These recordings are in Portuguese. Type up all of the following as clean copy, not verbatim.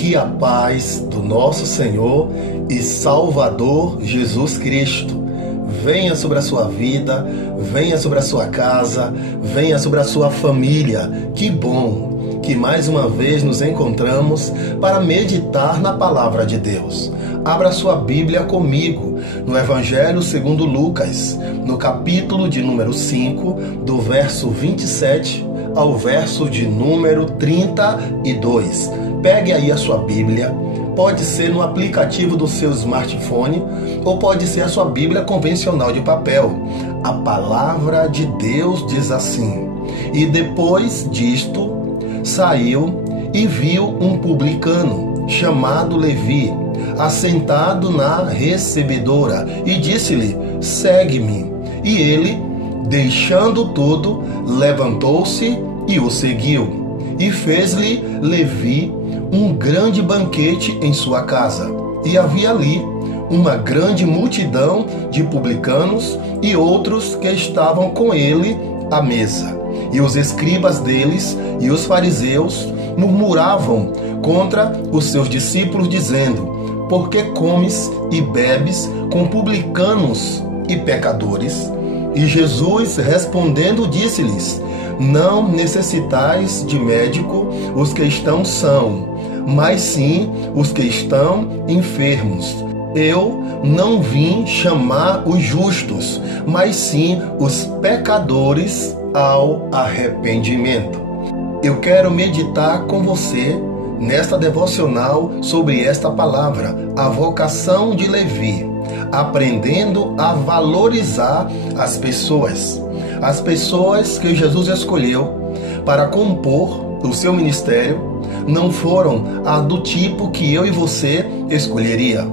Que a paz do nosso Senhor e Salvador Jesus Cristo venha sobre a sua vida, venha sobre a sua casa, venha sobre a sua família. Que bom que mais uma vez nos encontramos para meditar na palavra de Deus. Abra sua Bíblia comigo no Evangelho segundo Lucas, no capítulo de número 5, do verso 27 ao verso de número 32. Pegue aí a sua Bíblia, pode ser no aplicativo do seu smartphone ou pode ser a sua Bíblia convencional de papel. A palavra de Deus diz assim: e depois disto saiu e viu um publicano chamado Levi, assentado na recebedora, e disse-lhe: segue-me. E ele, deixando tudo, levantou-se e o seguiu. E fez-lhe Levi um grande banquete em sua casa. E havia ali uma grande multidão de publicanos e outros que estavam com ele à mesa. E os escribas deles e os fariseus murmuravam contra os seus discípulos, dizendo: por que comes e bebes com publicanos e pecadores? E Jesus, respondendo, disse-lhes: não necessitais de médico os que estão sãos, mas sim os que estão enfermos. Eu não vim chamar os justos, mas sim os pecadores ao arrependimento. Eu quero meditar com você nesta devocional sobre esta palavra, a vocação de Levi, aprendendo a valorizar as pessoas que Jesus escolheu para compor o seu ministério não foram a do tipo que eu e você escolheria.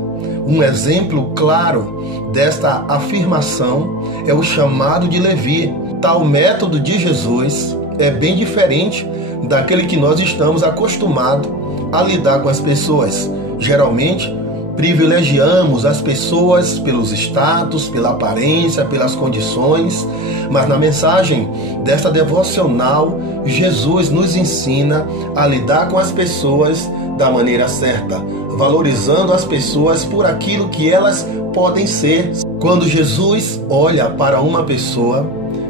Um exemplo claro desta afirmação é o chamado de Levi. Tal método de Jesus é bem diferente daquele que nós estamos acostumados a lidar com as pessoas. Geralmente, privilegiamos as pessoas pelos status, pela aparência, pelas condições, mas na mensagem desta devocional, Jesus nos ensina a lidar com as pessoas da maneira certa, valorizando as pessoas por aquilo que elas podem ser. Quando Jesus olha para uma pessoa,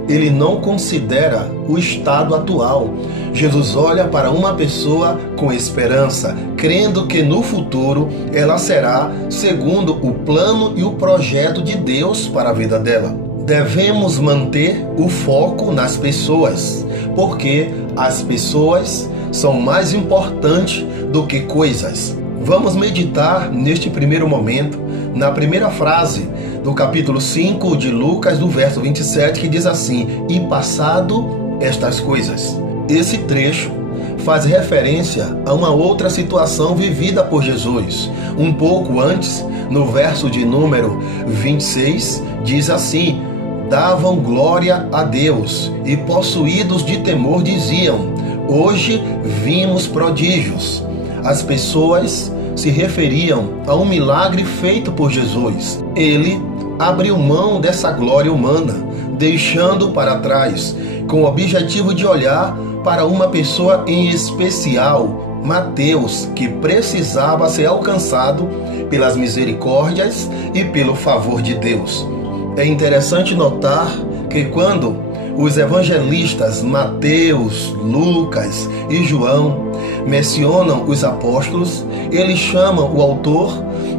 ele não considera o estado atual. Jesus olha para uma pessoa com esperança, crendo que no futuro ela será segundo o plano e o projeto de Deus para a vida dela. Devemos manter o foco nas pessoas, porque as pessoas são mais importantes do que coisas. Vamos meditar neste primeiro momento na primeira frase do capítulo 5 de Lucas, do verso 27, que diz assim: e passado estas coisas. Esse trecho faz referência a uma outra situação vivida por Jesus. Um pouco antes, no verso de número 26, diz assim: davam glória a Deus e, possuídos de temor, diziam: hoje vimos prodígios. As pessoas se referiam a um milagre feito por Jesus. Ele abriu mão dessa glória humana, deixando para trás, com o objetivo de olhar para uma pessoa em especial, Mateus, que precisava ser alcançado pelas misericórdias e pelo favor de Deus. É interessante notar que quando os evangelistas Mateus, Lucas e João mencionam os apóstolos, eles chamam o autor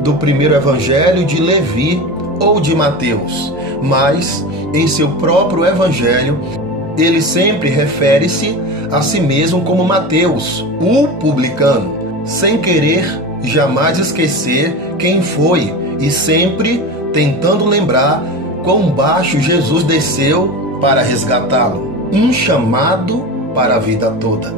do primeiro evangelho de Levi ou de Mateus, mas em seu próprio evangelho ele sempre refere-se a si mesmo como Mateus, o publicano, sem querer jamais esquecer quem foi e sempre tentando lembrar quão baixo Jesus desceu para resgatá-lo. Um chamado para a vida toda.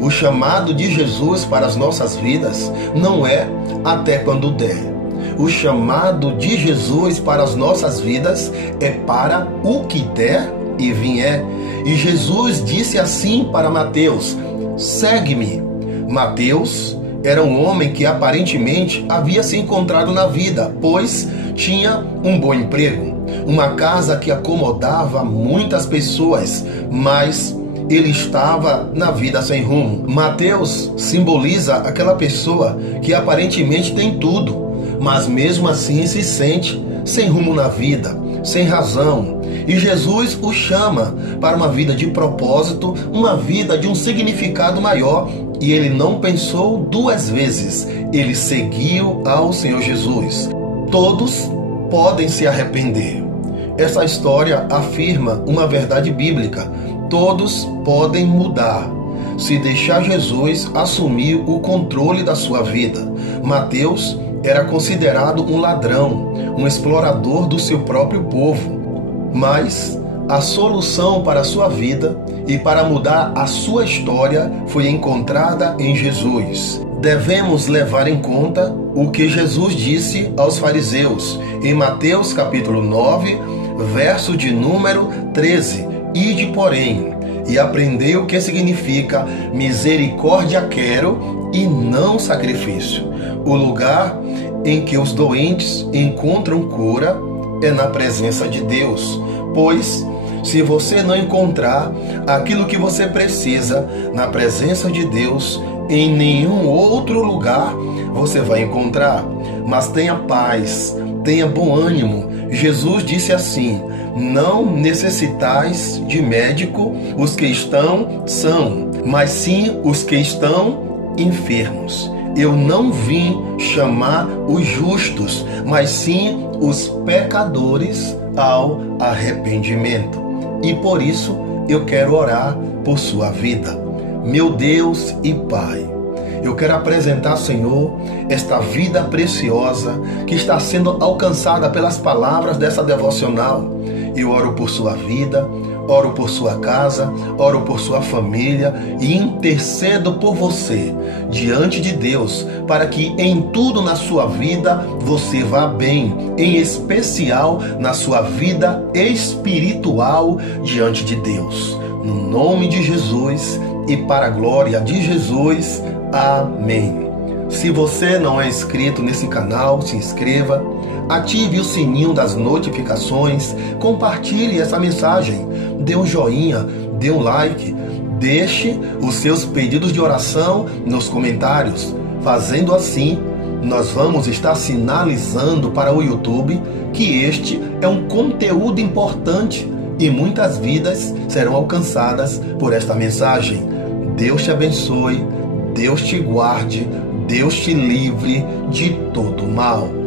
O chamado de Jesus para as nossas vidas não é até quando der. O chamado de Jesus para as nossas vidas é para o que der e vier. E Jesus disse assim para Mateus: segue-me. Mateus era um homem que aparentemente havia se encontrado na vida, pois tinha um bom emprego, uma casa que acomodava muitas pessoas, mas ele estava na vida sem rumo. Mateus simboliza aquela pessoa que aparentemente tem tudo, mas mesmo assim se sente sem rumo na vida, sem razão. E Jesus o chama para uma vida de propósito, uma vida de um significado maior. E ele não pensou duas vezes, ele seguiu ao Senhor Jesus. Todos podem se arrepender. Essa história afirma uma verdade bíblica. Todos podem mudar, se deixar Jesus assumir o controle da sua vida. Mateus era considerado um ladrão, um explorador do seu próprio povo. Mas a solução para a sua vida e para mudar a sua história foi encontrada em Jesus. Devemos levar em conta o que Jesus disse aos fariseus em Mateus capítulo 9, verso de número 13. Ide, porém, e aprendei o que significa misericórdia quero e não sacrifício. O lugar em que os doentes encontram cura é na presença de Deus, pois se você não encontrar aquilo que você precisa na presença de Deus, em nenhum outro lugar você vai encontrar. Mas tenha paz, tenha bom ânimo. Jesus disse assim: não necessitais de médico os que estão são, mas sim os que estão enfermos. Eu não vim chamar os justos, mas sim os pecadores ao arrependimento. E por isso eu quero orar por sua vida. Meu Deus e Pai, eu quero apresentar, Senhor, esta vida preciosa que está sendo alcançada pelas palavras dessa devocional. Eu oro por sua vida, oro por sua casa, oro por sua família e intercedo por você diante de Deus, para que em tudo na sua vida você vá bem, em especial na sua vida espiritual diante de Deus. No nome de Jesus e para a glória de Jesus. Amém. Se você não é inscrito nesse canal, se inscreva, ative o sininho das notificações, compartilhe essa mensagem, dê um joinha, dê um like, deixe os seus pedidos de oração nos comentários. Fazendo assim, nós vamos estar sinalizando para o YouTube que este é um conteúdo importante e muitas vidas serão alcançadas por esta mensagem. Deus te abençoe, Deus te guarde, Deus te livre de todo mal.